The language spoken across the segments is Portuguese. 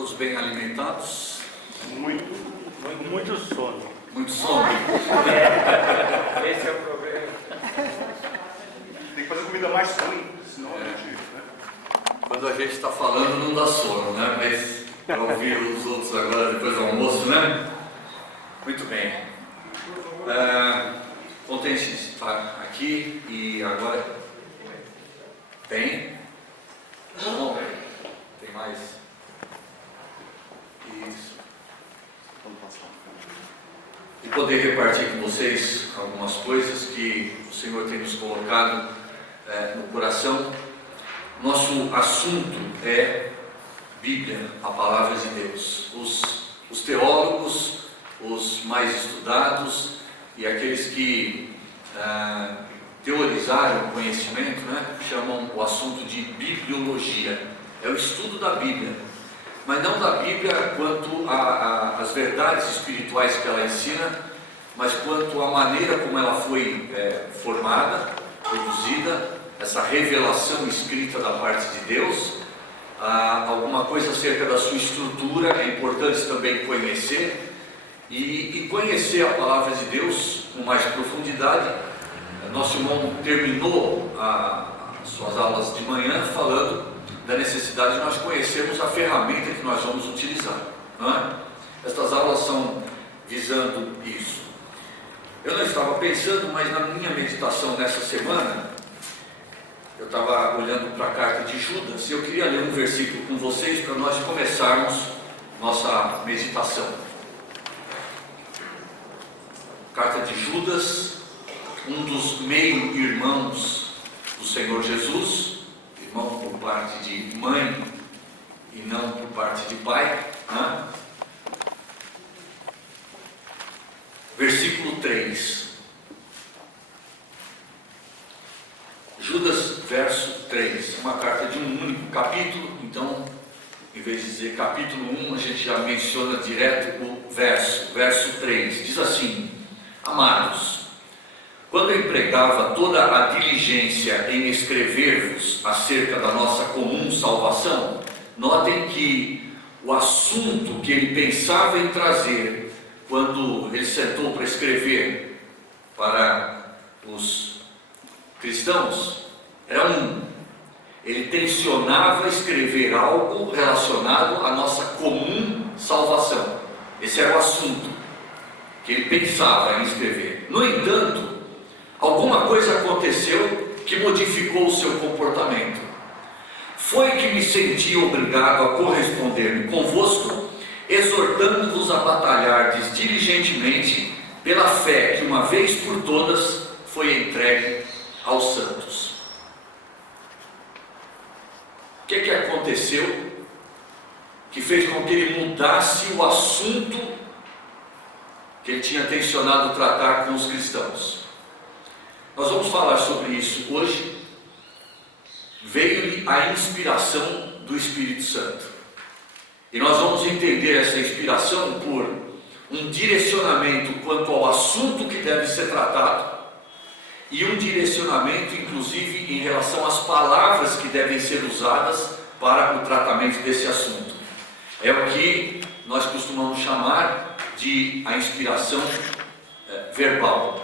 Todos bem alimentados? Muito sono. Muito sono? Esse é o problema. Tem que fazer comida mais ruim, senão a gente... Né? Quando a gente está falando não dá sono, né? Mas para ouvir os outros agora depois do almoço, né? Muito bem. Contente de estar aqui e agora tem? Bom, tem mais? Isso. E poder repartir com vocês algumas coisas que o Senhor tem nos colocado no coração. Nosso assunto é Bíblia, a Palavra de Deus. Os teólogos, os mais estudados e aqueles que teorizaram o conhecimento, né, chamam o assunto de bibliologia. É o estudo da Bíblia, mas não da Bíblia quanto às verdades espirituais que ela ensina, mas quanto à maneira como ela foi formada, produzida, essa revelação escrita da parte de Deus. Alguma coisa acerca da sua estrutura é importante também conhecer, e conhecer a palavra de Deus com mais profundidade. Nosso irmão terminou as suas aulas de manhã falando da necessidade de nós conhecermos a ferramenta que nós vamos utilizar, não é? Estas aulas são visando isso. Eu não estava pensando, mas na minha meditação nessa semana, eu estava olhando para a carta de Judas e eu queria ler um versículo com vocês para nós começarmos nossa meditação. Carta de Judas, um dos meio-irmãos do Senhor Jesus, irmão por parte de mãe e não por parte de pai, né? Versículo 3. Judas, verso 3. Uma carta de um único capítulo, então, em vez de dizer capítulo 1, a gente já menciona direto o verso 3. Diz assim: Amados, quando eu empregava toda a diligência em escrever-vos acerca da nossa comum salvação, notem que o assunto que ele pensava em trazer, quando ele sentou para escrever para os cristãos, era ele tensionava escrever algo relacionado à nossa comum salvação. Esse era o assunto que ele pensava em escrever. No entanto, alguma coisa aconteceu que modificou o seu comportamento. Foi que me senti obrigado a corresponder convosco, exortando-vos a batalhardes diligentemente pela fé que uma vez por todas foi entregue aos santos. O que aconteceu que fez com que ele mudasse o assunto que ele tinha tensionado tratar com os cristãos? Nós vamos falar sobre isso hoje. Veio-lhe a inspiração do Espírito Santo, e nós vamos entender essa inspiração por um direcionamento quanto ao assunto que deve ser tratado, e um direcionamento inclusive em relação às palavras que devem ser usadas para o tratamento desse assunto. É o que nós costumamos chamar de a inspiração verbal.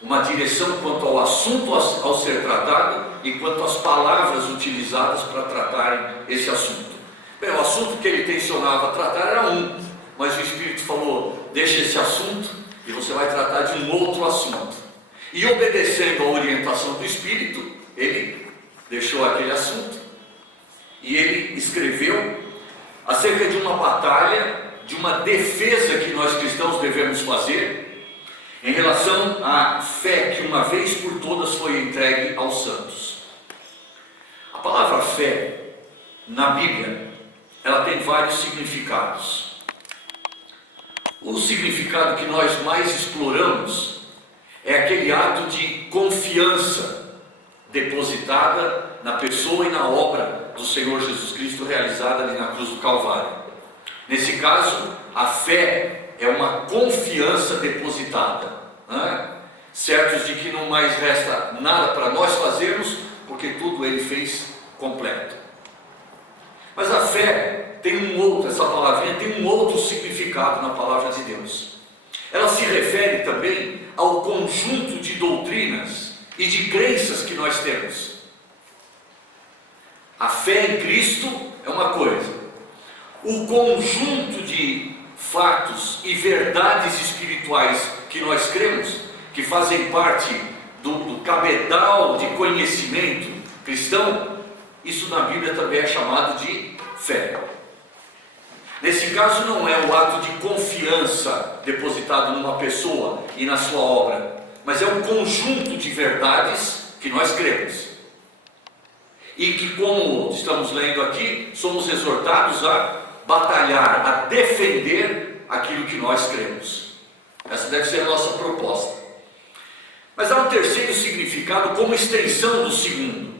Uma direção quanto ao assunto ao ser tratado e quanto às palavras utilizadas para tratarem esse assunto. Bem, o assunto que ele tensionava tratar era mas o Espírito falou: deixa esse assunto e você vai tratar de um outro assunto. E obedecendo à orientação do Espírito, ele deixou aquele assunto e ele escreveu acerca de uma batalha, de uma defesa que nós cristãos devemos fazer em relação à fé que uma vez por todas foi entregue aos santos. A palavra fé, na Bíblia, ela tem vários significados. O significado que nós mais exploramos é aquele ato de confiança depositada na pessoa e na obra do Senhor Jesus Cristo realizada ali na cruz do Calvário. Nesse caso, a fé é uma confiança depositada, né? Certos de que não mais resta nada para nós fazermos, porque tudo ele fez completo. Mas a fé essa palavrinha tem um outro significado na palavra de Deus. Ela se refere também ao conjunto de doutrinas e de crenças que nós temos. A fé em Cristo é uma coisa, o conjunto de fatos e verdades espirituais que nós cremos, que fazem parte do cabedal de conhecimento cristão, isso na Bíblia também é chamado de fé. Nesse caso não é o ato de confiança depositado numa pessoa e na sua obra, mas é um conjunto de verdades que nós cremos. E que, como estamos lendo aqui, somos exortados a batalhar, a defender aquilo que nós cremos. Essa deve ser a nossa proposta. Mas há um terceiro significado como extensão do segundo.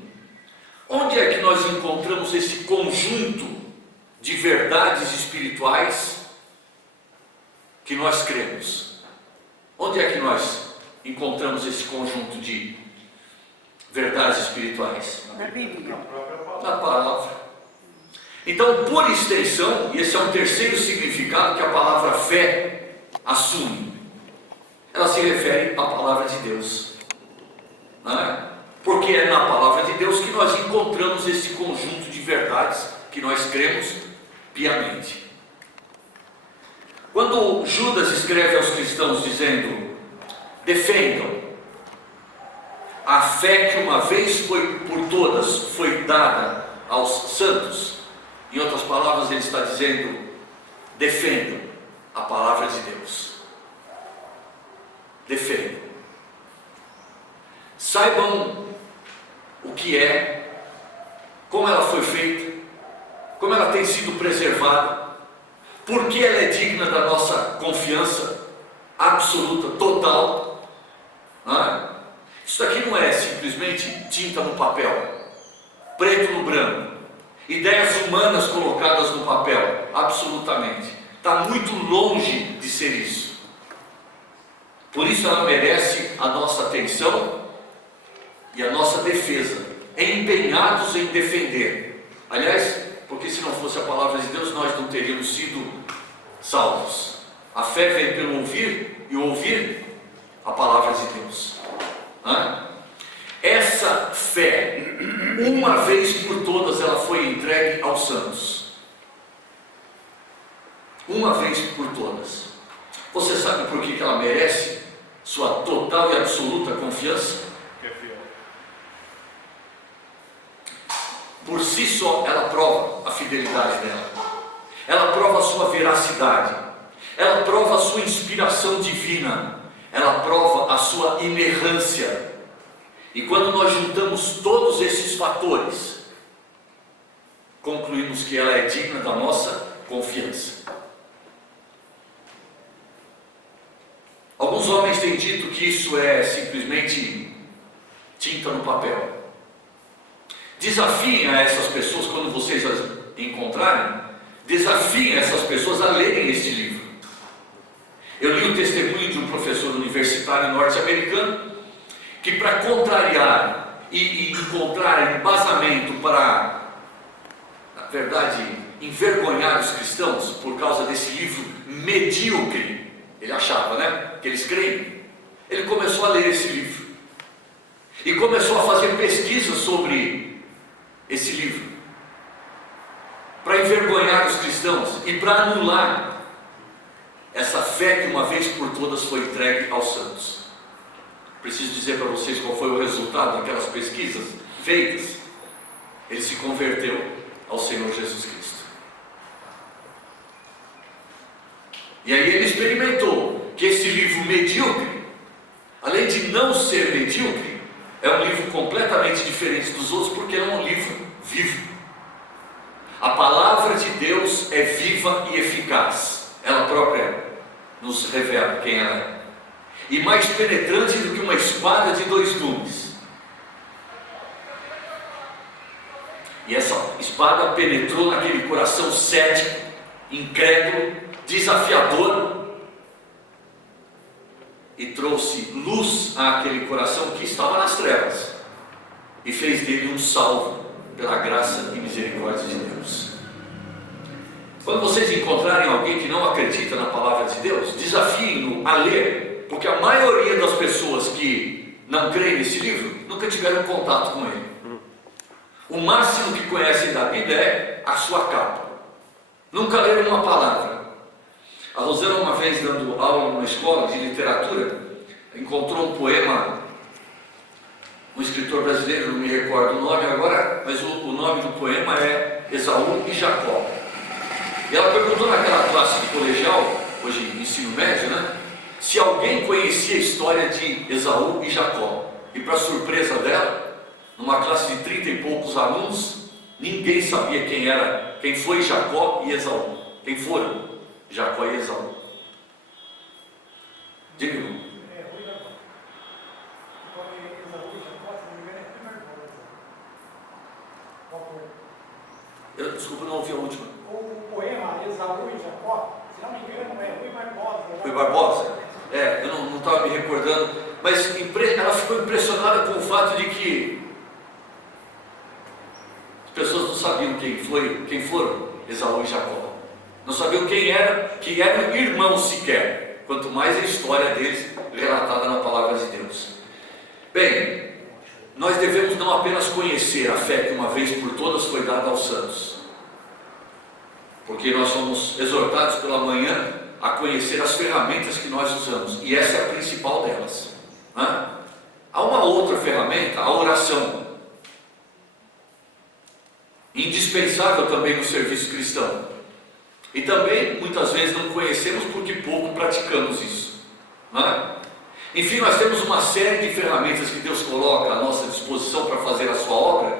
Onde é que nós encontramos esse conjunto de verdades espirituais que nós cremos? Onde é que nós encontramos esse conjunto de verdades espirituais? Na Bíblia. Na palavra. Então, por extensão, e esse é um terceiro significado que a palavra fé assume, ela se refere à palavra de Deus, não é? Porque é na palavra de Deus que nós encontramos esse conjunto de verdades que nós cremos piamente. Quando Judas escreve aos cristãos dizendo: defendam a fé que uma vez foi por todas foi dada aos santos, em outras palavras ele está dizendo: defendam a palavra de Deus, defendam, saibam o que é, como ela foi feita, como ela tem sido preservada, porque ela é digna da nossa confiança absoluta, total, não é? Isso aqui não é simplesmente tinta no papel, preto no branco, ideias humanas colocadas no papel, absolutamente, está muito longe de ser isso. Por isso ela merece a nossa atenção e a nossa defesa, empenhados em defender. Aliás, porque se não fosse a palavra de Deus, nós não teríamos sido salvos. A fé vem pelo ouvir, e ouvir a palavra de Deus. Essa fé, uma vez por todas, ela foi entregue aos santos. Uma vez por todas. Você sabe por que ela merece sua total e absoluta confiança? Por si só, ela prova a fidelidade dela, ela prova a sua veracidade, ela prova a sua inspiração divina, ela prova a sua inerrância. E quando nós juntamos todos esses fatores, concluímos que ela é digna da nossa confiança. Alguns homens têm dito que isso é simplesmente tinta no papel. Desafiem a essas pessoas, quando vocês as encontrarem, desafiem essas pessoas a lerem este livro. Eu li o testemunho de um professor universitário norte-americano, que para contrariar e encontrar embasamento para, na verdade, envergonhar os cristãos por causa desse livro medíocre, ele achava, né, que eles creem, ele começou a ler esse livro e começou a fazer pesquisas sobre esse livro, para envergonhar os cristãos e para anular essa fé que uma vez por todas foi entregue aos santos. Preciso dizer para vocês qual foi o resultado daquelas pesquisas feitas. Ele se converteu ao Senhor Jesus Cristo. E aí ele experimentou que esse livro medíocre, além de não ser medíocre, é um livro completamente diferente dos outros, porque é um livro vivo. A palavra de Deus é viva e eficaz. Ela própria nos revela quem ela é. E mais penetrante do que uma espada de dois gumes. E essa espada penetrou naquele coração cético, incrédulo, desafiador, e trouxe luz àquele coração que estava nas trevas, e fez dele um salvo pela graça e misericórdia de Deus. Quando vocês encontrarem alguém que não acredita na palavra de Deus, desafiem-no a ler, porque a maioria das pessoas que não creem nesse livro nunca tiveram contato com ele. O máximo que conhecem da Bíblia é a sua capa. Nunca leram uma palavra. A Rosana, uma vez dando aula numa escola de literatura, encontrou um poema, um escritor brasileiro, não me recordo o nome agora, mas o nome do poema é Esaú e Jacó. E ela perguntou naquela classe de colegial, hoje ensino médio, né, se alguém conhecia a história de Esaú e Jacó. E para surpresa dela, numa classe de 30 e poucos alunos, ninguém sabia quem foi Jacó e Esaú. Quem foram Jacó e Esaú? Diga, irmão. Eu, desculpa, não ouvi a última. O poema Esaú e Jacó, se não me engano, é Rui Barbosa. Rui Barbosa? É, eu não estava me recordando, mas ela ficou impressionada com o fato de que as pessoas não sabiam quem foram Esaú e Jacó. Não sabiam que eram irmãos sequer, quanto mais a história deles relatada na palavra de Deus. Bem, nós devemos não apenas conhecer a fé que uma vez por todas foi dada aos santos, porque nós somos exortados pela manhã a conhecer as ferramentas que nós usamos, e essa é a principal delas. Há uma outra ferramenta, a oração, indispensável também no serviço cristão, e também muitas vezes não conhecemos porque pouco praticamos isso. Enfim, nós temos uma série de ferramentas que Deus coloca à nossa disposição para fazer a sua obra,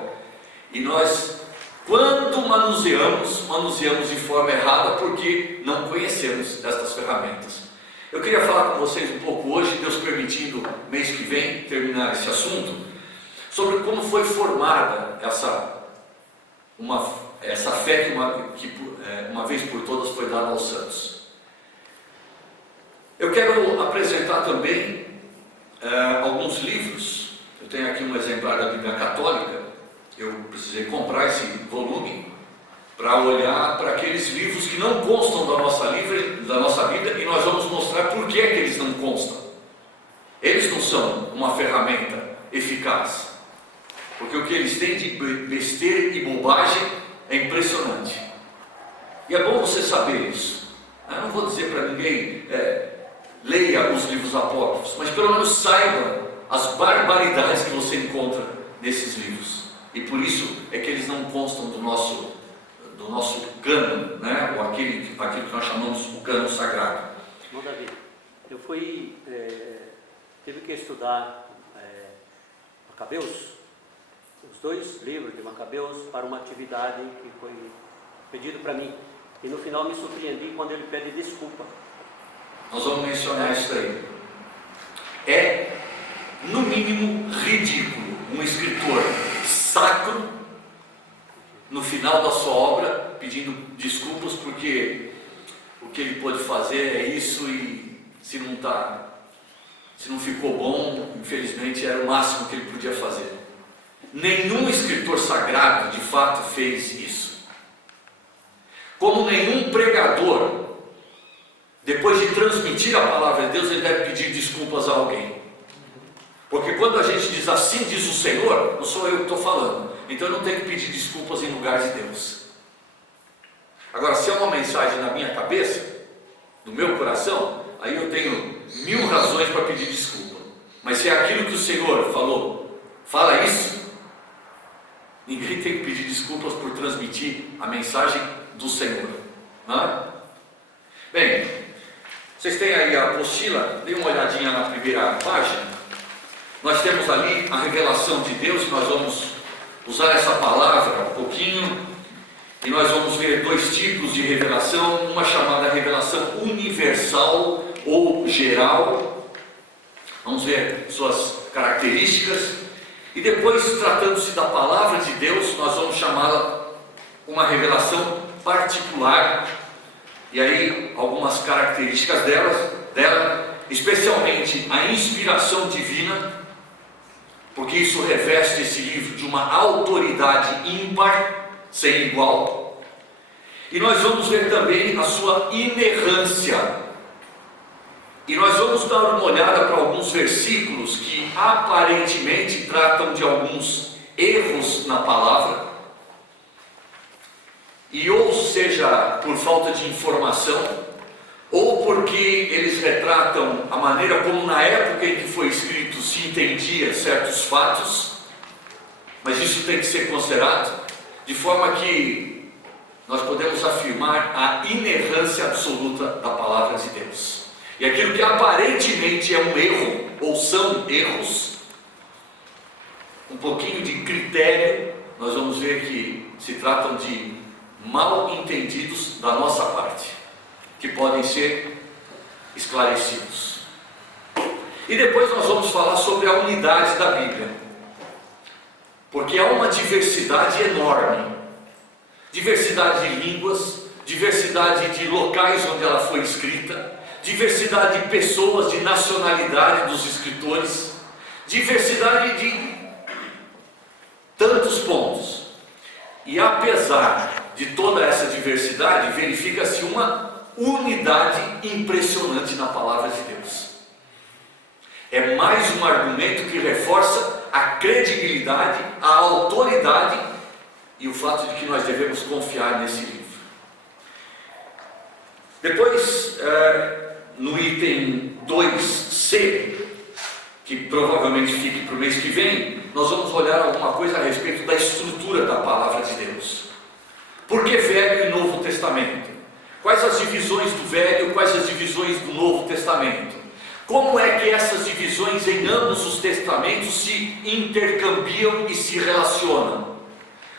e nós, quando manuseamos de forma errada, porque não conhecemos estas ferramentas. Eu queria falar com vocês um pouco hoje, Deus permitindo, mês que vem, terminar esse assunto, sobre como foi formada essa fé que uma vez por todas foi dada aos santos. Eu quero apresentar também alguns livros. Eu tenho aqui um exemplar da Bíblia Católica. Eu precisei comprar esse volume para olhar para aqueles livros que não constam da nossa Bíblia, e nós vamos mostrar por que é que eles não constam. Eles não são uma ferramenta eficaz, porque o que eles têm de besteira e bobagem é impressionante. E é bom você saber isso. Eu não vou dizer para ninguém leia os livros apócrifos, mas pelo menos saiba as barbaridades que você encontra nesses livros. E por isso é que eles não constam do nosso cânon, né? Ou aquilo que nós chamamos o cânon sagrado. Bom, Davi, eu tive que estudar Macabeus, os 2 livros de Macabeus, para uma atividade que foi pedido para mim. E no final me surpreendi quando ele pede desculpa. Nós vamos mencionar isso aí. É, no mínimo, ridículo um escritor sacro, no final da sua obra, pedindo desculpas porque o que ele pôde fazer é isso, e se não ficou bom, infelizmente era o máximo que ele podia fazer. Nenhum escritor sagrado de fato fez isso. Como nenhum pregador, depois de transmitir a palavra de Deus, ele deve pedir desculpas a alguém. Porque quando a gente diz assim diz o Senhor, não sou eu que estou falando, então eu não tenho que pedir desculpas em lugar de Deus. Agora, se é uma mensagem na minha cabeça, no meu coração, aí eu tenho 1000 razões para pedir desculpa. Mas se é aquilo que o Senhor falou, fala isso, ninguém tem que pedir desculpas por transmitir a mensagem do Senhor. Bem, vocês têm aí a apostila, dê uma olhadinha na primeira página. Nós temos ali a revelação de Deus. Nós vamos usar essa palavra um pouquinho, e nós vamos ver 2 tipos de revelação, uma chamada revelação universal ou geral. Vamos ver suas características, e depois, tratando-se da palavra de Deus, nós vamos chamá-la uma revelação particular, e aí algumas características dela, especialmente a inspiração divina, porque isso reveste esse livro de uma autoridade ímpar, sem igual. E nós vamos ver também a sua inerrância. E nós vamos dar uma olhada para alguns versículos que aparentemente tratam de alguns erros na palavra, e ou seja por falta de informação, ou porque eles retratam a maneira como na época em que foi escrito se entendia certos fatos, mas isso tem que ser considerado, de forma que nós podemos afirmar a inerrância absoluta da palavra de Deus. E aquilo que aparentemente é um erro, ou são erros, um pouquinho de critério, nós vamos ver que se tratam de mal entendidos da nossa parte, que podem ser esclarecidos. E depois nós vamos falar sobre a unidade da Bíblia, porque há uma diversidade enorme, diversidade de línguas, diversidade de locais onde ela foi escrita, diversidade de pessoas, de nacionalidade dos escritores, diversidade de tantos pontos. E apesar de toda essa diversidade, verifica-se uma unidade impressionante na palavra de Deus. É mais um argumento que reforça a credibilidade, a autoridade e o fato de que nós devemos confiar nesse livro. Depois, no item 2C, que provavelmente fique para o mês que vem, nós vamos olhar alguma coisa a respeito da estrutura da palavra de Deus. Por que Velho e Novo Testamento? Quais as divisões do Velho, quais as divisões do Novo Testamento? Como é que essas divisões em ambos os testamentos se intercambiam e se relacionam?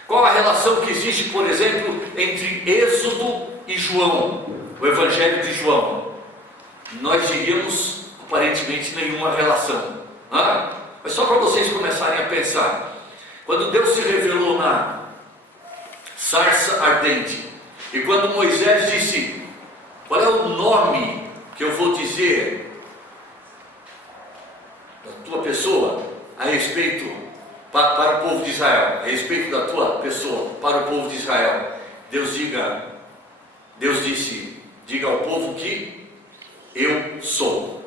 Qual a relação que existe, por exemplo, entre Êxodo e João, o Evangelho de João? Nós diríamos, aparentemente, nenhuma relação. Mas só para vocês começarem a pensar, quando Deus se revelou na sarça ardente, e quando Moisés disse: qual é o nome que eu vou dizer da tua pessoa a respeito para o povo de Israel, a respeito da tua pessoa para o povo de Israel? Deus disse: diga ao povo que eu sou.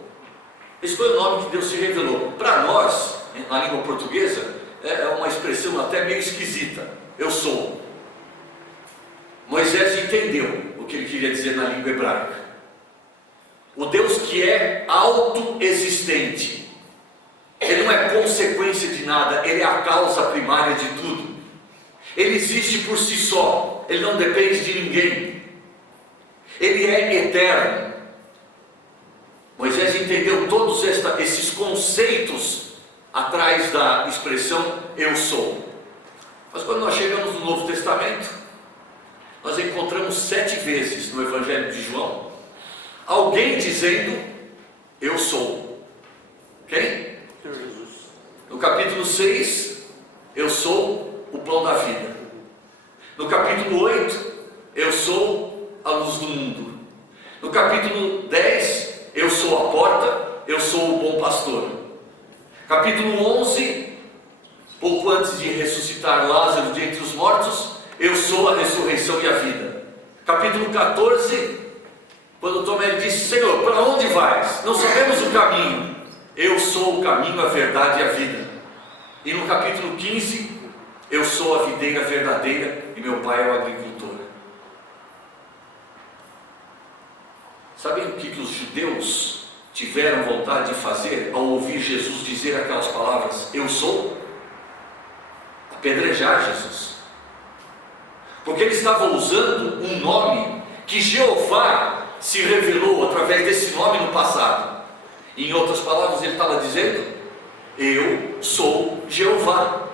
Esse foi o nome que Deus se revelou. Para nós, na língua portuguesa, é uma expressão até meio esquisita: eu sou. Moisés entendeu o que ele queria dizer na língua hebraica. O Deus que é autoexistente, Ele não é consequência de nada, Ele é a causa primária de tudo. Ele existe por si só, Ele não depende de ninguém. Ele é eterno. Moisés entendeu todos esses conceitos atrás da expressão eu sou. Mas quando nós chegamos no Novo Testamento, nós encontramos 7 vezes no Evangelho de João alguém dizendo eu sou. Quem? Jesus. No capítulo 6, eu sou o pão da vida. No capítulo 8, eu sou a luz do mundo. No capítulo 10, eu sou a porta, eu sou o bom pastor. Capítulo 11, pouco antes de ressuscitar Lázaro de entre os mortos, eu sou a ressurreição e a vida. Capítulo 14, quando Tomé disse: Senhor, para onde vais? Não sabemos o caminho. Eu sou o caminho, a verdade e a vida. E no capítulo 15, eu sou a videira verdadeira e meu pai é o agricultor. Sabem o que os judeus tiveram vontade de fazer ao ouvir Jesus dizer aquelas palavras, eu sou? Apedrejar Jesus. Porque ele estava usando um nome que Jeová se revelou através desse nome no passado. Em outras palavras, ele estava dizendo, eu sou Jeová.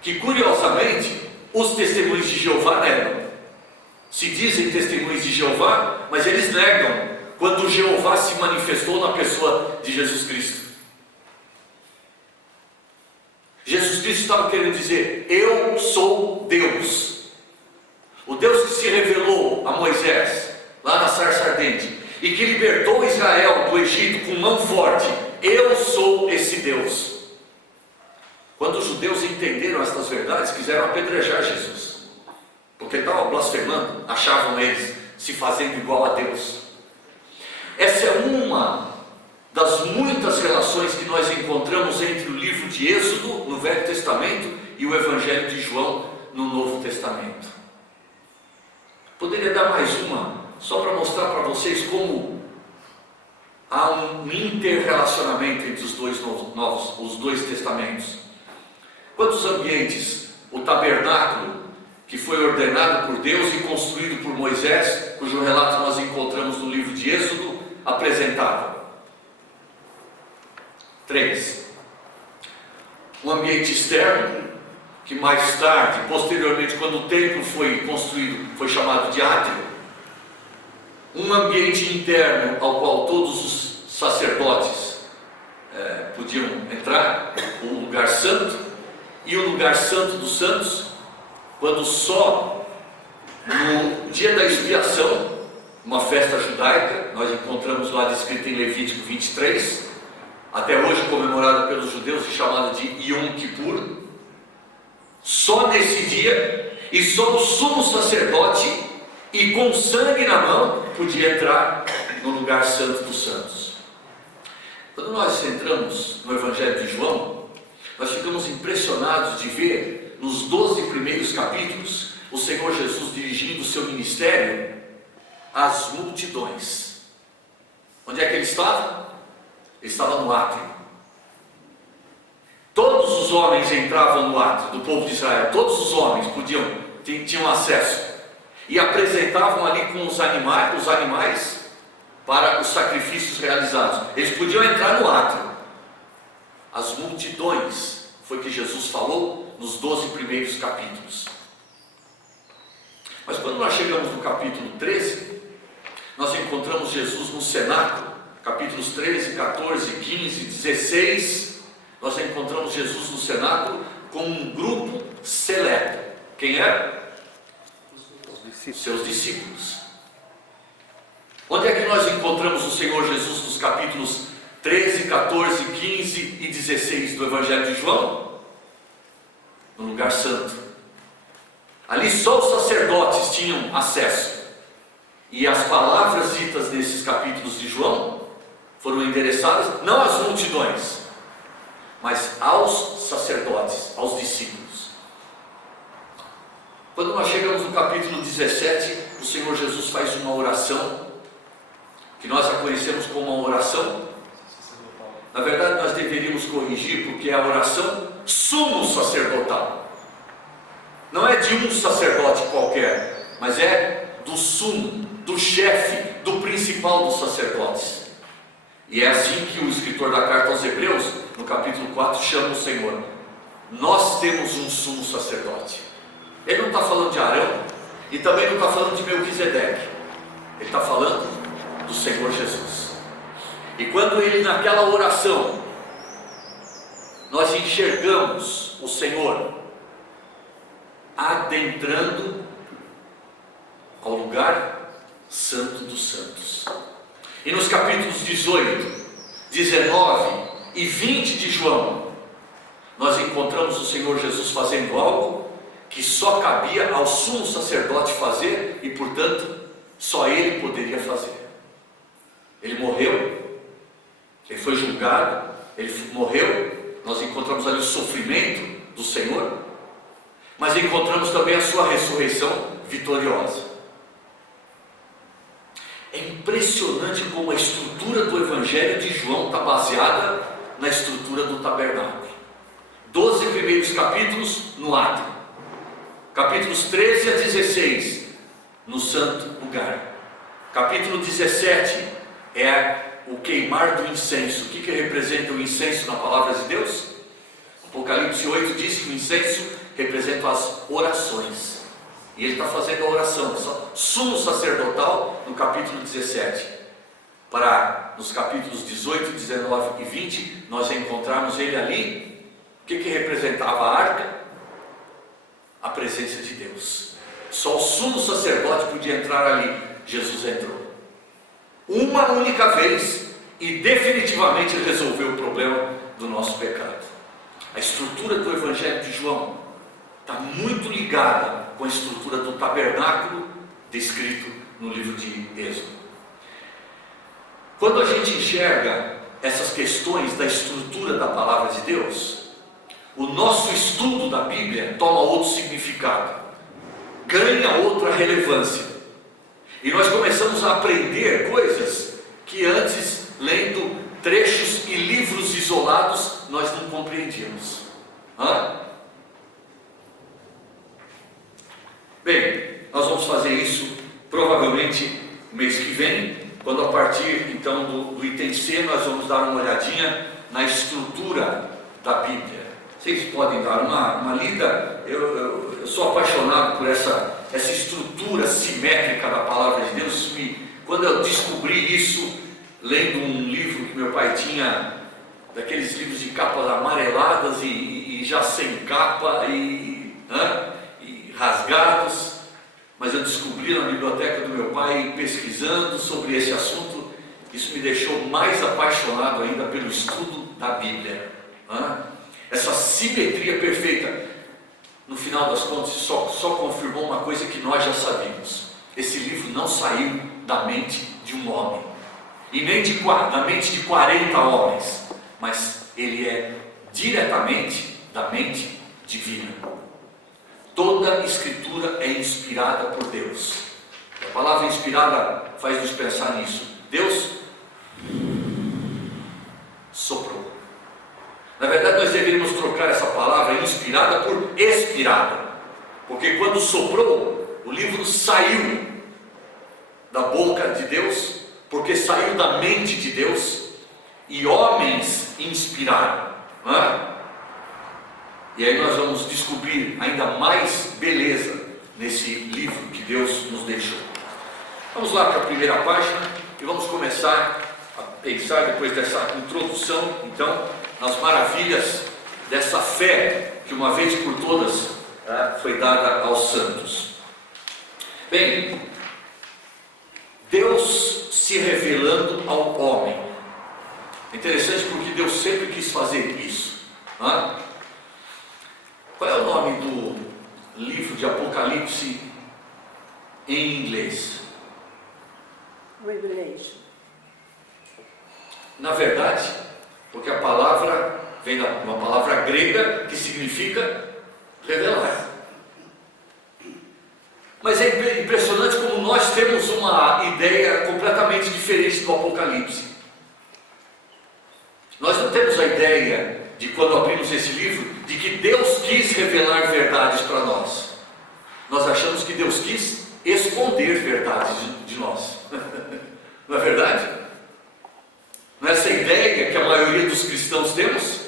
Que curiosamente, os testemunhos de Jeová negam. Se dizem testemunhos de Jeová, mas eles negam quando Jeová se manifestou na pessoa de Jesus Cristo. Jesus Cristo estava querendo dizer, eu sou Deus. O Deus que se revelou a Moisés, lá na sarça ardente, e que libertou Israel do Egito com mão forte, eu sou esse Deus. Quando os judeus entenderam estas verdades, quiseram apedrejar Jesus. porque ele estava blasfemando, achavam eles se fazendo igual a Deus. Essa é uma das muitas relações que nós encontramos entre o livro de Êxodo, no Velho Testamento, e o Evangelho de João, no Novo Testamento. Poderia dar mais uma, só para mostrar para vocês como há um interrelacionamento entre os dois testamentos. Quantos ambientes o tabernáculo, que foi ordenado por Deus e construído por Moisés, cujo relato nós encontramos no livro de Êxodo, apresentava? 3. Um ambiente externo, que mais tarde, posteriormente, quando o templo foi construído, foi chamado de átrio. Um ambiente interno ao qual todos os sacerdotes podiam entrar, o lugar santo, e o lugar santo dos santos, quando só no dia da expiação, uma festa judaica, nós encontramos lá descrito em Levítico 23, até hoje comemorada pelos judeus e chamada de Yom Kippur. Só nesse dia, e só o sumo sacerdote, e com sangue na mão, podia entrar no lugar santo dos santos. Quando nós entramos no Evangelho de João, nós ficamos impressionados de ver, nos 12 primeiros capítulos, o Senhor Jesus dirigindo o seu ministério às multidões. Onde é que ele estava? Ele estava no átrio. Todos os homens entravam no átrio do povo de Israel, todos os homens tinham acesso, e apresentavam ali com os animais para os sacrifícios realizados. Eles podiam entrar no átrio. As multidões, foi que Jesus falou nos 12 primeiros capítulos. Mas quando nós chegamos no capítulo 13, nós encontramos Jesus no cenáculo, capítulos 13, 14, 15, 16, nós encontramos Jesus no cenáculo com um grupo seleto. Quem era? Seus discípulos. Onde é que nós encontramos o Senhor Jesus nos capítulos 13, 14, 15 e 16 do Evangelho de João? No lugar santo. Ali só os sacerdotes tinham acesso. E as palavras ditas nesses capítulos de João foram endereçadas não às multidões, mas aos sacerdotes, aos discípulos. Quando nós chegamos no capítulo 17, o Senhor Jesus faz uma oração, que nós a conhecemos como uma oração. Na verdade, nós deveríamos corrigir, porque é a oração sumo sacerdotal. Não é de um sacerdote qualquer, mas é do sumo, do chefe, do principal dos sacerdotes. E é assim que o escritor da carta aos Hebreus, no capítulo 4, chama o Senhor. Nós temos um sumo sacerdote. Ele não está falando de Arão, e também não está falando de Melquisedeque. Ele está falando do Senhor Jesus. E quando ele, naquela oração, nós enxergamos o Senhor adentrando ao lugar santo dos santos. E nos capítulos 18, 19 e 20 de João, nós encontramos o Senhor Jesus fazendo algo que só cabia ao sumo sacerdote fazer, e portanto só ele poderia fazer. Ele morreu, ele foi julgado, ele morreu. Nós encontramos ali o sofrimento do Senhor, mas encontramos também a sua ressurreição vitoriosa. É impressionante como a estrutura do Evangelho de João está baseada na estrutura do tabernáculo. 12 primeiros capítulos no átrio, capítulos 13 a 16 no santo lugar, capítulo 17 é o queimar do incenso. O que representa o incenso na palavra de Deus? Apocalipse 8 diz que o incenso representa as orações, e ele está fazendo a oração, sumo sacerdotal, no capítulo 17, para nos capítulos 18, 19 e 20, nós encontrarmos ele ali. O que representava a arca? A presença de Deus. Só o sumo sacerdote podia entrar ali. Jesus entrou uma única vez e definitivamente resolveu o problema do nosso pecado. A estrutura do Evangelho de João está muito ligada com a estrutura do tabernáculo descrito no livro de Êxodo. Quando a gente enxerga essas questões da estrutura da palavra de Deus, o nosso estudo da Bíblia toma outro significado, ganha outra relevância, e nós começamos a aprender coisas que antes, lendo trechos e livros isolados, nós não compreendíamos. Bem, nós vamos fazer isso provavelmente no mês que vem, quando a partir então do item C nós vamos dar uma olhadinha na estrutura da Bíblia. Vocês podem dar uma lida. Eu sou apaixonado por essa estrutura simétrica da palavra de Deus. Quando eu descobri isso, lendo um livro que meu pai tinha, daqueles livros de capas amareladas e já sem capa e rasgados, mas eu descobri na biblioteca do meu pai, pesquisando sobre esse assunto, isso me deixou mais apaixonado ainda pelo estudo da Bíblia. Essa simetria perfeita, no final das contas, só confirmou uma coisa que nós já sabíamos: esse livro não saiu da mente de um homem, e nem da mente de 40 homens, mas ele é diretamente da mente divina. Toda a escritura é inspirada por Deus. A palavra inspirada faz nos pensar nisso. Deus soprou. Na verdade, nós deveríamos trocar essa palavra inspirada por expirada, porque quando soprou, o livro saiu da boca de Deus, porque saiu da mente de Deus, e homens inspiraram. E aí nós vamos descobrir ainda mais beleza nesse livro que Deus nos deixou. Vamos lá para a primeira página e vamos começar a pensar, depois dessa introdução, então, nas maravilhas dessa fé que uma vez por todas foi dada aos santos. Bem, Deus se revelando ao homem. É interessante porque Deus sempre quis fazer isso. Qual é o nome do livro de Apocalipse em inglês? Revelation. Na verdade, porque a palavra vem de uma palavra grega que significa revelar. Mas é impressionante como nós temos uma ideia completamente diferente do Apocalipse. Nós não temos a ideia de, quando abrimos esse livro, de que Deus quis revelar verdades para nós. Nós achamos que Deus quis esconder verdades de nós. Não é verdade? Não é essa ideia que a maioria dos cristãos temos?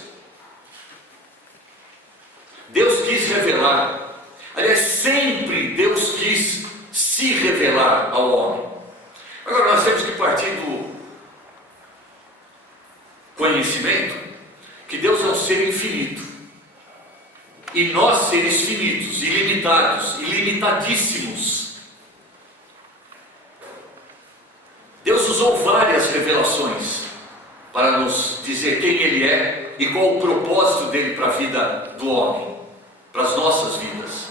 Deus quis revelar. Aliás, sempre Deus quis se revelar ao homem. Agora nós temos que partir do conhecimento que Deus é um ser infinito, e nós seres finitos, ilimitados, ilimitadíssimos. Deus usou várias revelações para nos dizer quem Ele é e qual o propósito dele para a vida do homem, para as nossas vidas.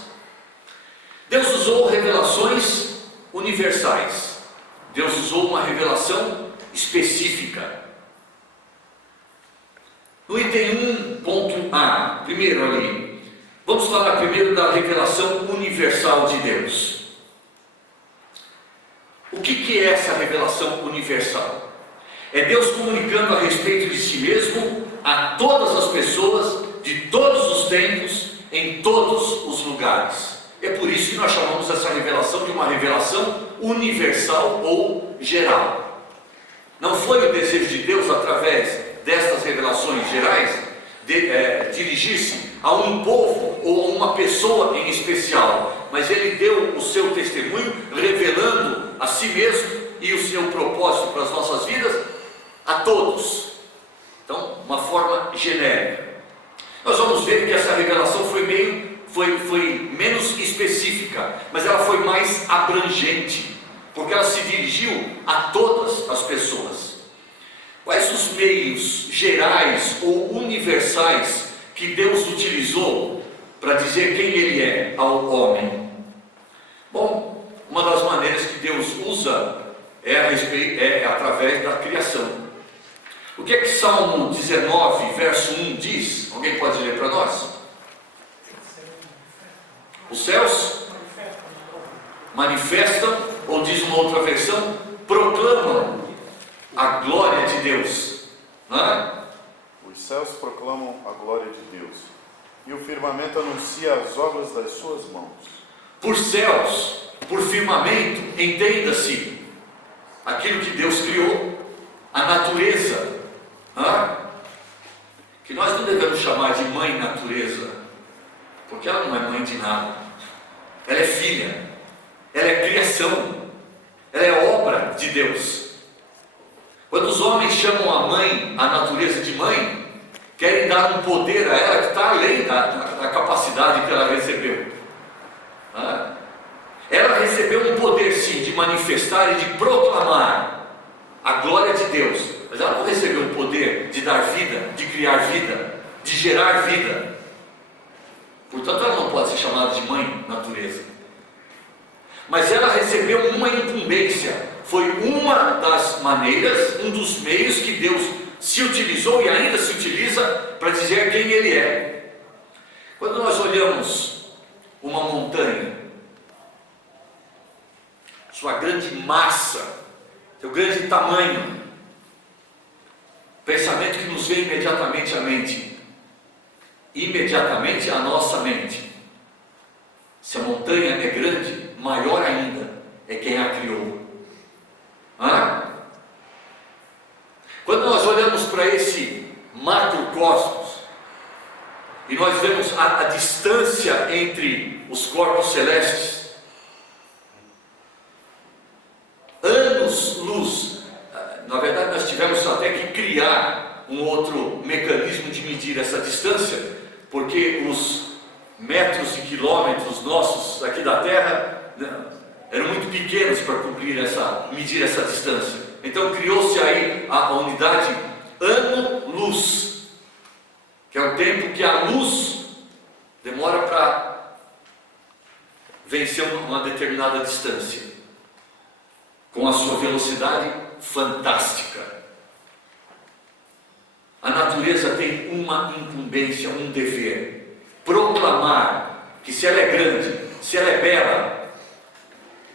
Deus usou revelações universais. Deus usou uma revelação específica. No item 1.a, primeiro ali, vamos falar primeiro da revelação universal de Deus. O que é essa revelação universal? É Deus comunicando a respeito de si mesmo a todas as pessoas, de todos os tempos, em todos os lugares. É por isso que nós chamamos essa revelação de uma revelação universal ou geral. Não foi o desejo de Deus, através destas revelações gerais, dirigir-se a um povo ou a uma pessoa em especial, mas Ele deu o seu testemunho, revelando a si mesmo e o seu propósito para as nossas vidas a todos. Então, uma forma genérica. Nós vamos ver que essa revelação foi menos específica, mas ela foi mais abrangente, porque ela se dirigiu a todas as pessoas. Quais os meios gerais ou universais que Deus utilizou para dizer quem Ele é ao homem? Bom, uma das maneiras que Deus usa é através da criação. O que é que Salmo 19, verso 1 diz? Alguém pode ler para nós? Os céus manifestam, ou diz uma outra versão, proclamam a glória de Deus. Não é? Os céus proclamam a glória de Deus, e o firmamento anuncia as obras das suas mãos. Por céus, por firmamento, entenda-se aquilo que Deus criou, a natureza, que nós não devemos chamar de mãe natureza, porque ela não é mãe de nada, ela é filha, ela é criação, ela é obra de Deus. Quando os homens chamam a mãe, a natureza de mãe, querem dar um poder a ela que está além da capacidade que ela recebeu. Ela recebeu um poder sim de manifestar e de proclamar a glória de Deus, mas ela não recebeu o poder de dar vida, de criar vida, de gerar vida. Portanto, ela não pode ser chamada de mãe natureza. Mas ela recebeu uma incumbência. Foi uma das maneiras, um dos meios que Deus se utilizou e ainda se utiliza para dizer quem Ele é. Quando nós olhamos uma montanha, sua grande massa, seu grande tamanho, pensamento que nos vem imediatamente à mente, imediatamente à nossa mente. Se a montanha é grande, maior ainda é quem a criou. Quando nós olhamos para esse macrocosmos e nós vemos a distância entre os corpos celestes, anos-luz, na verdade nós tivemos até que criar um outro mecanismo de medir essa distância, porque os metros e quilômetros nossos aqui da Terra eram muito pequenos para medir essa distância. Então criou-se aí a unidade ano-luz, que é o tempo que a luz demora para vencer uma determinada distância, com a sua velocidade fantástica. A natureza tem uma incumbência, um dever: proclamar que se ela é grande, se ela é bela,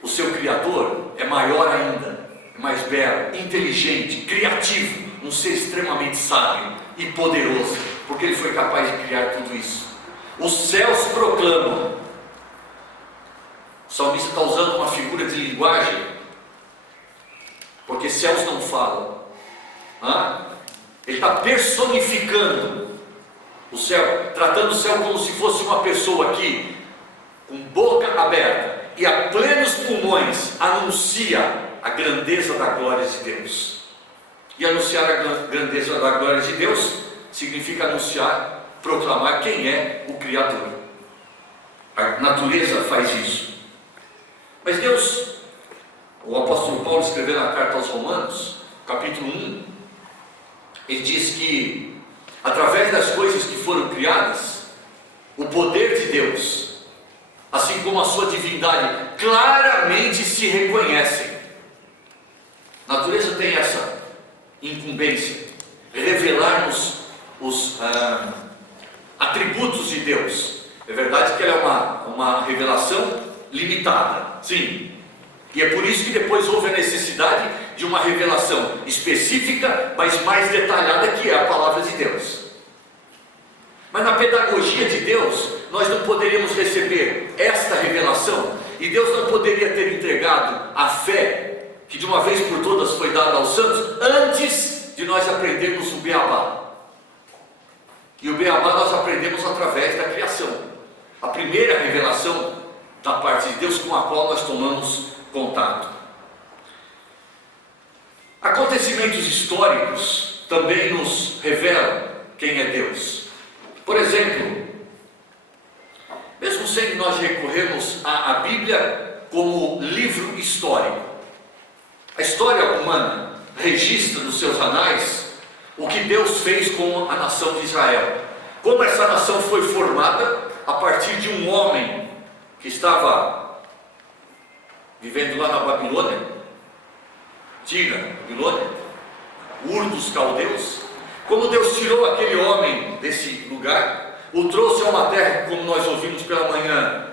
o seu Criador é maior ainda, é mais belo, inteligente, criativo, um ser extremamente sábio e poderoso, porque Ele foi capaz de criar tudo isso. Os céus proclamam. O salmista está usando uma figura de linguagem, porque céus não falam. Ele está personificando o céu, tratando o céu como se fosse uma pessoa aqui, com boca aberta e a plenos pulmões, anuncia a grandeza da glória de Deus. E anunciar a grandeza da glória de Deus significa anunciar, proclamar quem é o Criador. A natureza faz isso. Mas Deus, o apóstolo Paulo escrevendo na carta aos Romanos, capítulo 1, ele diz que através das coisas que foram criadas, o poder de Deus, assim como a sua divindade, claramente se reconhecem. A natureza tem essa incumbência, revelar-nos os atributos de Deus. É verdade que ela é uma revelação limitada, sim, e é por isso que depois houve a necessidade de uma revelação específica, mas mais detalhada, que é a palavra de Deus. Mas na pedagogia de Deus, nós não poderíamos receber esta revelação, e Deus não poderia ter entregado a fé que de uma vez por todas foi dada aos santos, antes de nós aprendermos o beabá. E o beabá nós aprendemos através da criação, a primeira revelação da parte de Deus com a qual nós tomamos contato. Acontecimentos históricos também nos revelam quem é Deus. Por exemplo, mesmo sem nós recorrermos à Bíblia como livro histórico, a história humana registra nos seus anais o que Deus fez com a nação de Israel, como essa nação foi formada a partir de um homem que estava vivendo lá na Babilônia, antiga Babilônia, Ur dos Caldeus. Como Deus tirou aquele homem desse lugar, o trouxe a uma terra, como nós ouvimos pela manhã,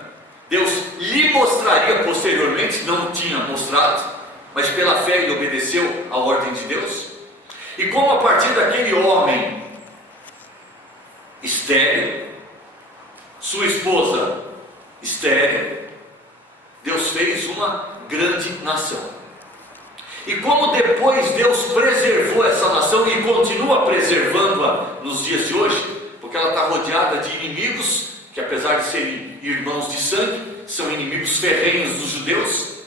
Deus lhe mostraria posteriormente, não tinha mostrado, mas pela fé ele obedeceu à ordem de Deus. E como a partir daquele homem estéril, sua esposa estéril, Deus fez uma grande nação. E como depois Deus preservou essa nação e continua preservando-a nos dias de hoje, porque ela está rodeada de inimigos, que apesar de serem irmãos de sangue, são inimigos ferrenhos dos judeus,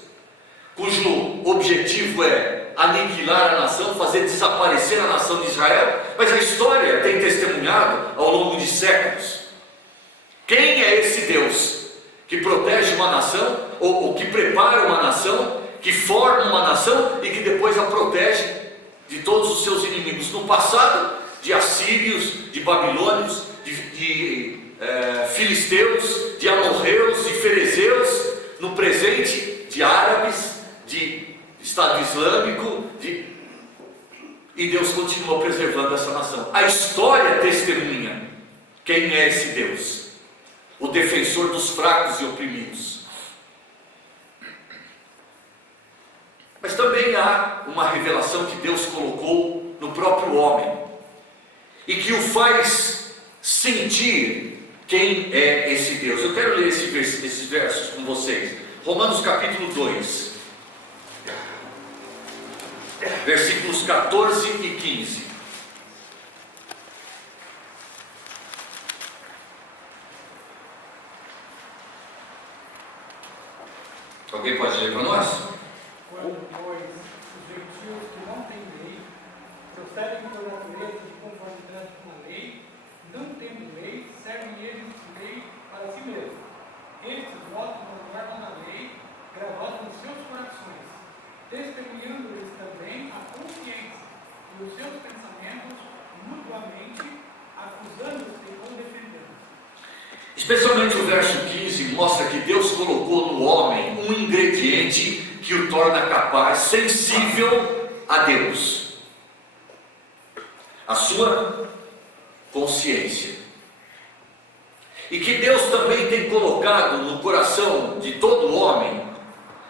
cujo objetivo é aniquilar a nação, fazer desaparecer a nação de Israel. Mas a história tem testemunhado ao longo de séculos. Quem é esse Deus que protege uma nação, ou que prepara uma nação, que forma uma nação e que depois a protege de todos os seus inimigos? No passado, de assírios, de babilônios, de filisteus, de amorreus, de ferezeus. No presente, de árabes, de Estado Islâmico, e Deus continua preservando essa nação. A história testemunha quem é esse Deus, o defensor dos fracos e oprimidos. Mas também há uma revelação que Deus colocou no próprio homem e que o faz sentir quem é esse Deus. Eu quero ler esses versos com vocês. Romanos capítulo 2, versículos 14 e 15. Alguém pode ler para nós? Quando, pois, os gentios que não têm lei procedem por natureza de conformidade com a lei, não tendo lei, servem eles de lei para si mesmos. Estes votam a norma da lei, gravada nos seus corações, testemunhando-lhes também a consciência e os seus pensamentos mutuamente, acusando-se ou defendendo. Especialmente o verso 15 mostra que Deus colocou no homem um ingrediente que o torna capaz, sensível a Deus: a sua consciência. E que Deus também tem colocado no coração de todo homem,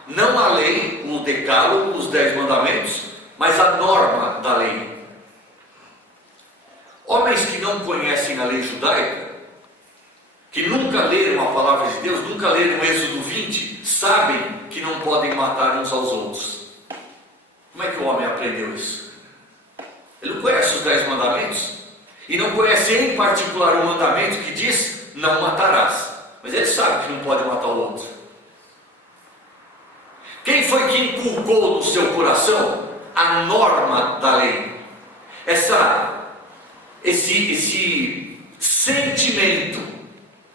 não a lei, o decálogo, os 10 mandamentos, mas a norma da lei. Homens que não conhecem a lei judaica, que nunca leram a palavra de Deus, nunca leram Êxodo 20, sabem que não podem matar uns aos outros. Como é que o homem aprendeu isso? Ele não conhece os 10 mandamentos e não conhece em particular o mandamento que diz: não matarás. Mas ele sabe que não pode matar o outro. Quem foi que inculcou no seu coração a norma da lei? Esse sentimento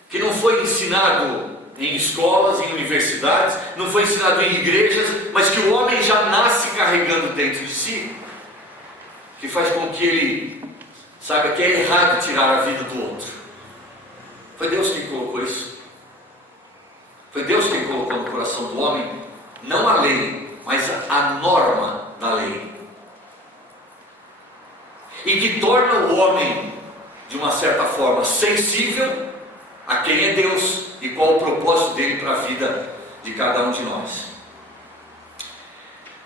que não foi ensinado em escolas, em universidades, não foi ensinado em igrejas, mas que o homem já nasce carregando dentro de si, que faz com que ele saiba que é errado tirar a vida do outro. Foi Deus quem colocou isso. Foi Deus quem colocou no coração do homem, não a lei, mas a norma da lei. E que torna o homem, de uma certa forma, sensível a quem é Deus e qual o propósito dele para a vida de cada um de nós.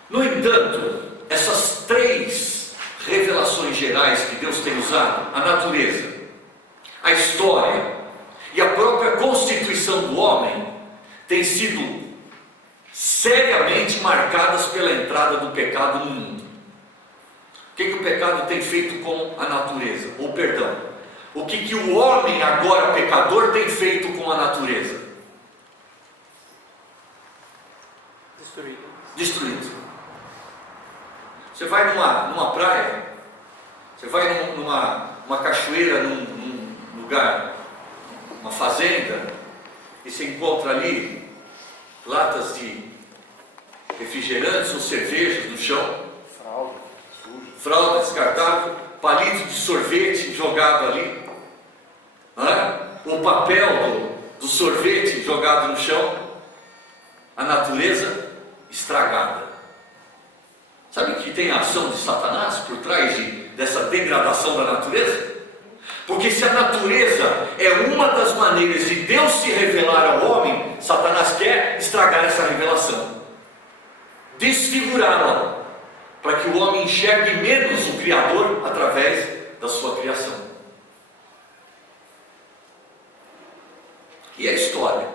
No entanto, essas 3 revelações gerais que Deus tem usado, a natureza, a história e a própria constituição do homem, têm sido seriamente marcadas pela entrada do pecado no mundo. O que o pecado tem feito com a natureza? Ou perdão, o que o homem agora pecador tem feito com a natureza? Destruído. Você vai numa praia, você vai numa cachoeira, num lugar, uma fazenda, e você encontra ali latas de refrigerantes ou cervejas no chão, fralda descartável, palito de sorvete jogado ali, não é? o papel do sorvete jogado no chão, a natureza estragada. Sabe que tem a ação de Satanás por trás dessa degradação da natureza? Porque se a natureza é uma das maneiras de Deus se revelar ao homem, Satanás quer estragar essa revelação, desfigurá-la, para que o homem enxergue menos o Criador através da sua criação. E a história?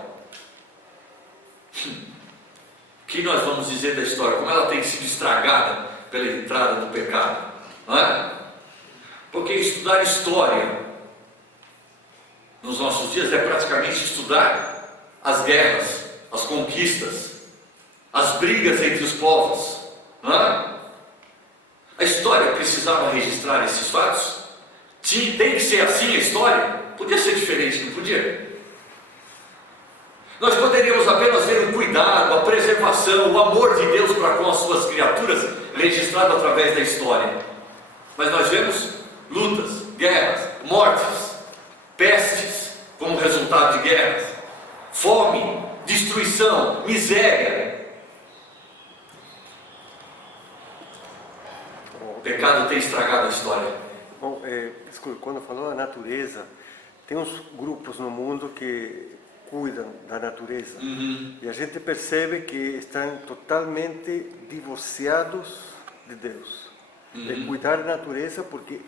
O que nós vamos dizer da história? Como ela tem sido estragada pela entrada do pecado, não é? Porque estudar história nos nossos dias é praticamente estudar as guerras, as conquistas, as brigas entre os povos, não é? A história precisava registrar esses fatos? Tem que ser assim a história? Podia ser diferente, não podia? Nós poderíamos apenas ver o cuidado, a preservação, o amor de Deus para com as suas criaturas registrado através da história. Mas nós vemos lutas, guerras, mortes, pestes como resultado de guerras, fome, destruição, miséria. O pecado tem estragado a história. Bom, desculpe, quando falou da natureza, tem uns grupos no mundo que cuidam da natureza. E a gente percebe que estão totalmente divorciados de Deus. De cuidar da natureza porque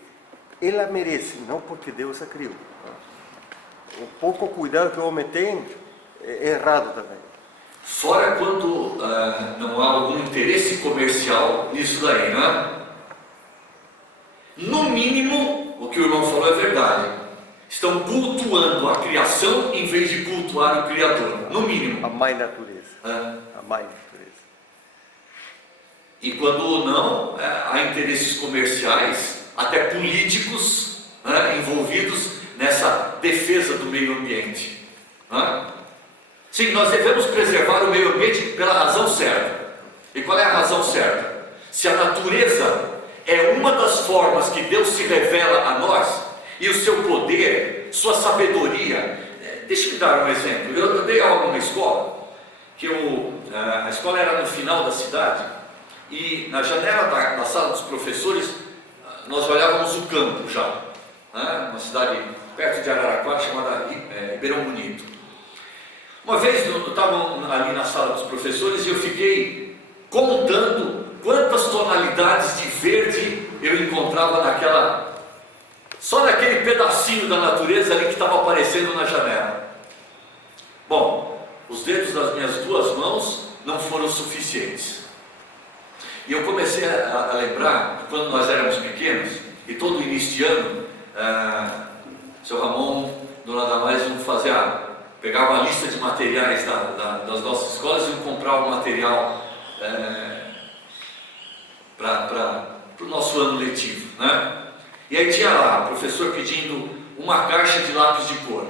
ela merece, não porque Deus a criou. O pouco cuidado que o homem tem é errado também. Fora quando não há algum interesse comercial nisso daí, não é? No mínimo, o que o irmão falou é verdade. Estão cultuando a criação em vez de cultuar o Criador, no mínimo. A mãe natureza. É. A mãe natureza. E quando não, há interesses comerciais, até políticos, envolvidos nessa defesa do meio ambiente. Sim, nós devemos preservar o meio ambiente pela razão certa. E qual é a razão certa? Se a natureza é uma das formas que Deus se revela a nós, e o seu poder, sua sabedoria. Deixa eu dar um exemplo. Eu dei aula numa escola, que a escola era no final da cidade, e na janela da sala dos professores, nós olhávamos o campo já, uma cidade perto de Araraquara, chamada Ribeirão Bonito. Uma vez eu estava ali na sala dos professores e eu fiquei contando quantas tonalidades de verde eu encontrava só naquele pedacinho da natureza ali que estava aparecendo na janela. Bom, os dedos das minhas duas mãos não foram suficientes. E eu comecei a lembrar, quando nós éramos pequenos, e todo início de ano, seu Ramon, Dona Damares, pegava a lista de materiais das nossas escolas e iam comprar o material para o nosso ano letivo, né? E aí tinha lá o professor pedindo uma caixa de lápis de cor.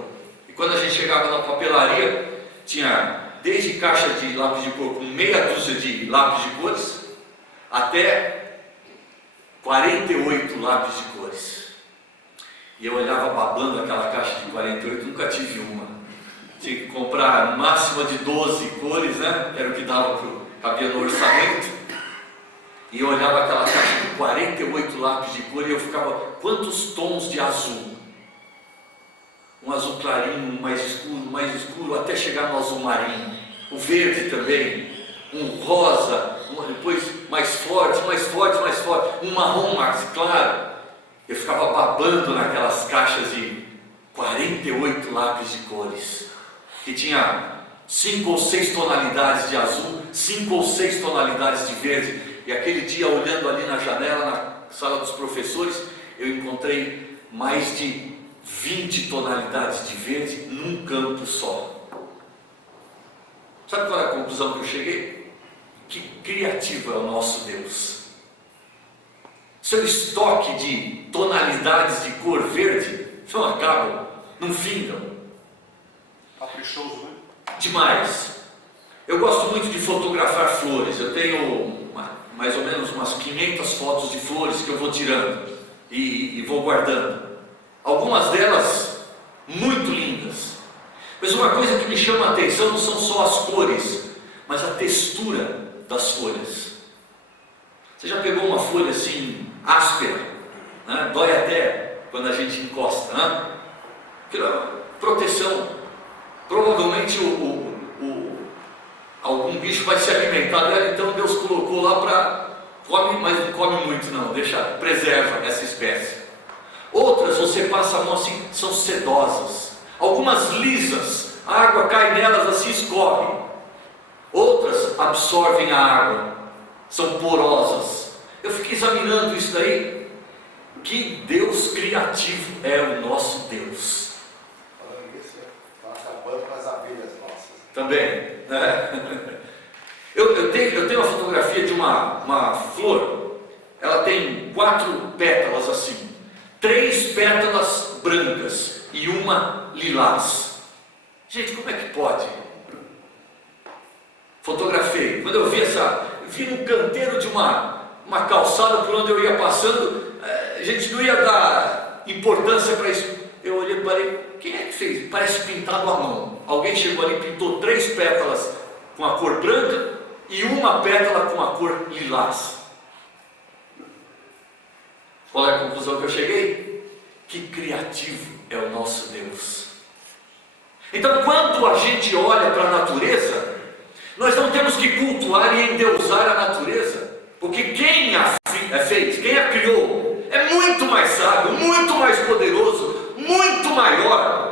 E quando a gente chegava na papelaria, tinha desde caixa de lápis de cor com meia dúzia de lápis de cores, até 48 lápis de cores. E eu olhava babando aquela caixa de 48, nunca tive uma. Tinha que comprar máxima de 12 cores, né? Era o que cabia no orçamento. E eu olhava aquela caixa com 48 lápis de cor e eu ficava, quantos tons de azul? Um azul clarinho, um mais escuro, até chegar no azul marinho. O verde também, um rosa, depois mais forte, um marrom mais claro. Eu ficava babando naquelas caixas de 48 lápis de cores, que tinha 5 ou 6 tonalidades de azul, 5 ou 6 tonalidades de verde. E aquele dia, olhando ali na janela, na sala dos professores, eu encontrei mais de 20 tonalidades de verde num campo só. Sabe qual é a conclusão que eu cheguei? Que criativo é o nosso Deus. Seu estoque de tonalidades de cor verde não acabam, não findam. Caprichoso, né? Demais. Eu gosto muito de fotografar flores. Eu tenho mais ou menos umas 500 fotos de flores que eu vou tirando e vou guardando. Algumas delas muito lindas. Mas uma coisa que me chama a atenção não são só as cores, mas a textura das folhas. Você já pegou uma folha assim, áspera, né? Dói até quando a gente encosta, né? Proteção. Provavelmente algum bicho vai se alimentar dela, então Deus colocou lá para... Come, mas não come muito não, preserva essa espécie. Outras você passa a mão assim, são sedosas. Algumas lisas, a água cai nelas assim, escorre. Outras absorvem a água, são porosas. Eu fiquei examinando isso daí. Que Deus criativo é o nosso Deus. Falando nisso, está acabando com as abelhas nossas. Também, né? Eu tenho uma fotografia de uma flor. Ela tem 4 pétalas assim, 3 pétalas brancas e uma lilás. Gente, como é que pode? Fotografei. Quando eu vi no canteiro de uma calçada por onde eu ia passando, a gente não ia dar importância para isso. Eu olhei e falei, quem é que fez? Parece pintado à mão. Alguém chegou ali e pintou 3 pétalas com a cor branca e uma pétala com a cor lilás. Qual é a conclusão que eu cheguei? Que criativo é o nosso Deus. Então, quando a gente olha para a natureza, nós não temos que cultuar e endeusar a natureza, porque quem a fez, quem a criou, é muito mais sábio, muito mais poderoso, muito maior.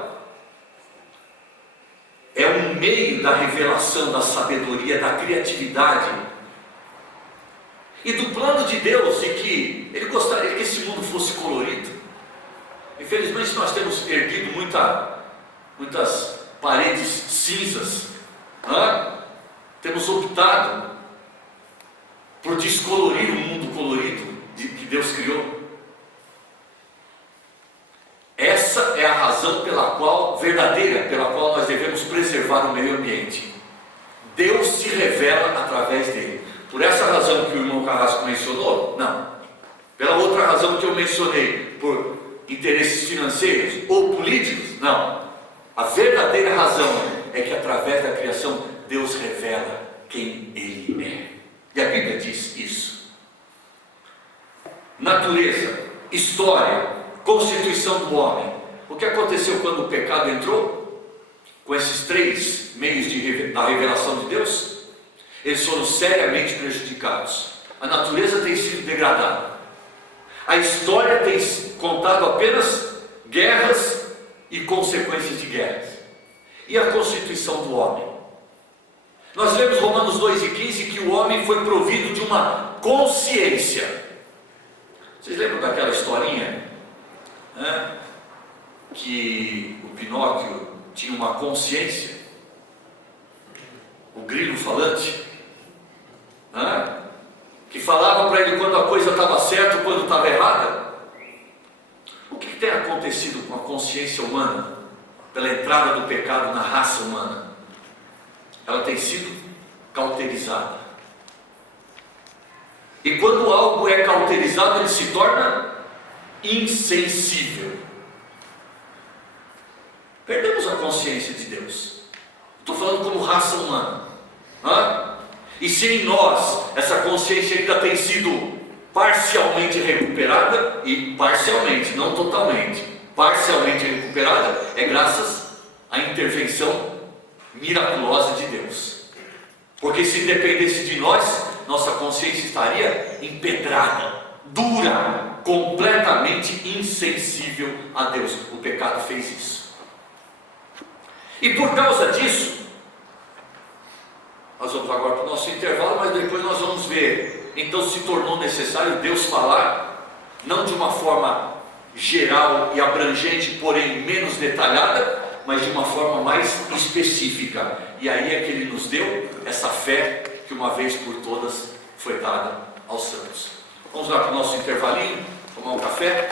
É um meio da revelação, da sabedoria, da criatividade e do plano de Deus, de que Ele gostaria que esse mundo fosse colorido. Infelizmente nós temos erguido muitas paredes cinzas, né? Temos optado por descolorir o mundo colorido que Deus criou. Essa é a razão verdadeira pela qual nós devemos preservar o meio ambiente. Deus se revela através dele. Por essa razão que o irmão Carrasco mencionou? Não. Pela outra razão que eu mencionei, por interesses financeiros ou políticos? Não. A verdadeira razão é que através da criação Deus revela quem Ele é. E a Bíblia diz isso. Natureza, história, constituição do homem. O que aconteceu quando o pecado entrou? Com esses 3 meios da revelação de Deus, eles foram seriamente prejudicados. A natureza tem sido degradada. A história tem contado apenas guerras e consequências de guerras. E a constituição do homem? Nós lemos Romanos 2,15 que o homem foi provido de uma consciência. Vocês lembram daquela historinha, né? Que o Pinóquio tinha uma consciência? O grilo falante, né? Que falava para ele quando a coisa estava certa ou quando estava errada. O que tem acontecido com a consciência humana pela entrada do pecado na raça humana? Ela tem sido cauterizada. E quando algo é cauterizado, ele se torna insensível. Perdemos a consciência de Deus. Estou falando como raça humana. E se em nós essa consciência ainda tem sido parcialmente recuperada, e parcialmente, não totalmente, parcialmente recuperada, é graças à intervenção miraculosa de Deus. Porque se dependesse de nós, nossa consciência estaria empedrada, dura, completamente insensível a Deus. O pecado fez isso. E por causa disso, nós vamos agora para o nosso intervalo, mas depois nós vamos ver. Então se tornou necessário Deus falar, não de uma forma geral e abrangente, porém menos detalhada, mas de uma forma mais específica. E aí é que Ele nos deu essa fé que uma vez por todas foi dada aos santos. Vamos lá para o nosso intervalinho, tomar um café.